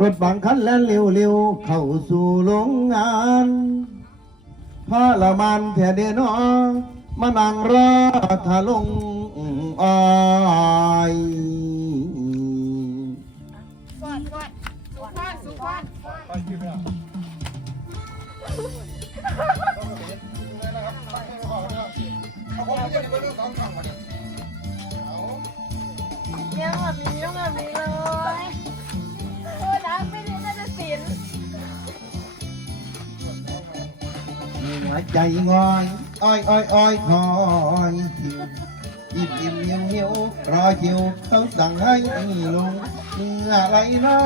รถบางคันแล่นเร็วๆ เข้าสู่โรงงานพาละมันแท่เดนอมานั่งรอทาลงอ้อยกอดกอดสุขอนสุขอนยังแบบนี้ยังแบบนี้เลยเหัวใจงอยอ้อยอ้อยอ้อยคอยหิวอิ่มอิ่มหิวหิวรอคิวเขาสั่งให้ลงเมื่อไรน้อ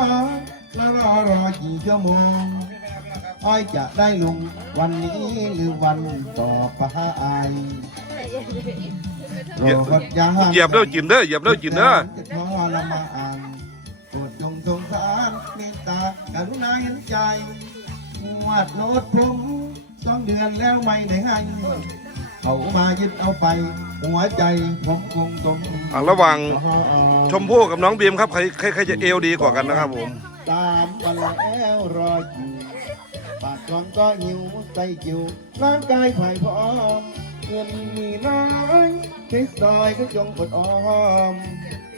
แล้วรอรอกี่ชั่วโมงอ้อยจะได้ลงวันนี้หรือวันต่อไปรอก็ยาเหยียบเด้อจินเด้อเหยียบเด้อจินเด้อจะทรมานโปรดจงสงสารเมตตากรุณาเห็นใจหวัดโนดผมส องเดือนแล้วไม่ได้ให้เขามายึดเอาไป หัวใจผมคงตรงอะระหว่างชมพู่กับน้องบีมครับใครใครใครจะเอวดีกว่ากันนะครับผมตามวันแล้วรออยู่ปากท้องก็หิวใจจิ๋วร่างกายไผ่พร้อมเงินมีน้อยใช้ซอยก็จงอดออม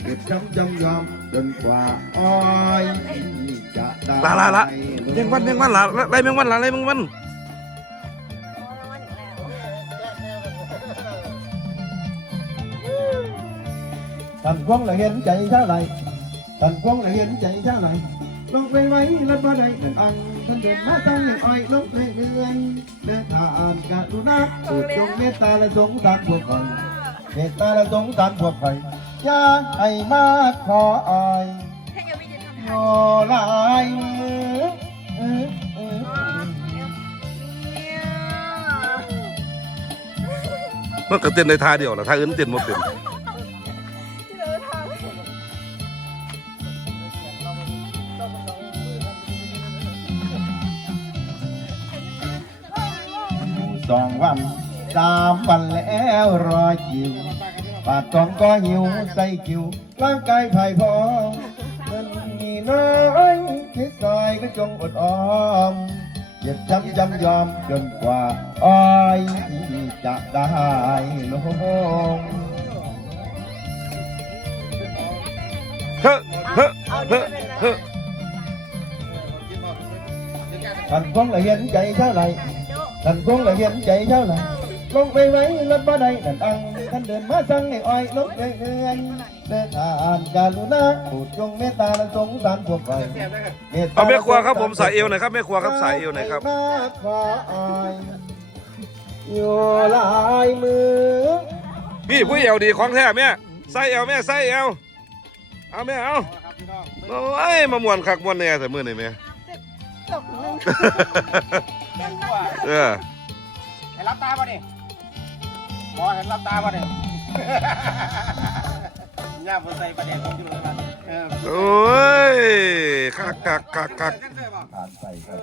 เก็บช้ำจำยอมจนกว่าอ้อยจะได้ลาลาละแมงวันแมงวันละไล่แมงวันละไล่แมงวัน ไหรลงไปไว้รัดมาได้เดินอังท่านเดินมาตั้งอย่างอ้อยลงไปเรื่อยเดินทางกะรุณาโปรดจงเมตตาและสงสารพวกคนเมตตาและสงสารพวกใครอย่าให้มาขออ้อยถ้ายังไม่ได้ทำขอลายมือเออเออเออเมื่อกี้เต้นในท่าเดียวละท่าอื่นเต้นบ่เป็น สองวันสามวันแล้วรอคิวปากท้องก็หิวใส่คิวร่างกายไผ่พร้อมเงินมีน้อยคิดซอยก็จงอดออมเจ็บช้ำจำยอมจนกว่าอ้อยจะได้ลงเฮ้อเฮ้อเฮ้อเฮ้อท่านคงละเห็นใจเท่าไหร ท่านคงละเห็นใจเท่าไหรลงไปไว้รถบ่ได้ดันอังท่านเดินมาสั่งให้อ้อยลงเรื่อยๆเดินทางการุณาโปรดจงเมตตาและสงสารพวกเราเอาแม่ครัวครับผมสายเอวหน่อยครับแม่ครัวครับสายเอวหน่อยครับมาขออ้อยอยู่ลายมือพี่ผู้เอวดีของแท้แม่ใส่เอวแม่ใส่เอวเอาแม่เอาโอ้ยมาม่วนคักม่วนแน่แต่มื้อนี้แม่จบหนึ่ง เออเห็นรับตาป่ะนี่หมอเห็นรับตาป่ะเนี่ยย่าบนใส่ประเด็นผมอยู่เลยมันเออโอ้ยคักคักคักคักเส้นเสื้อป่ะ ผ่านไปครับ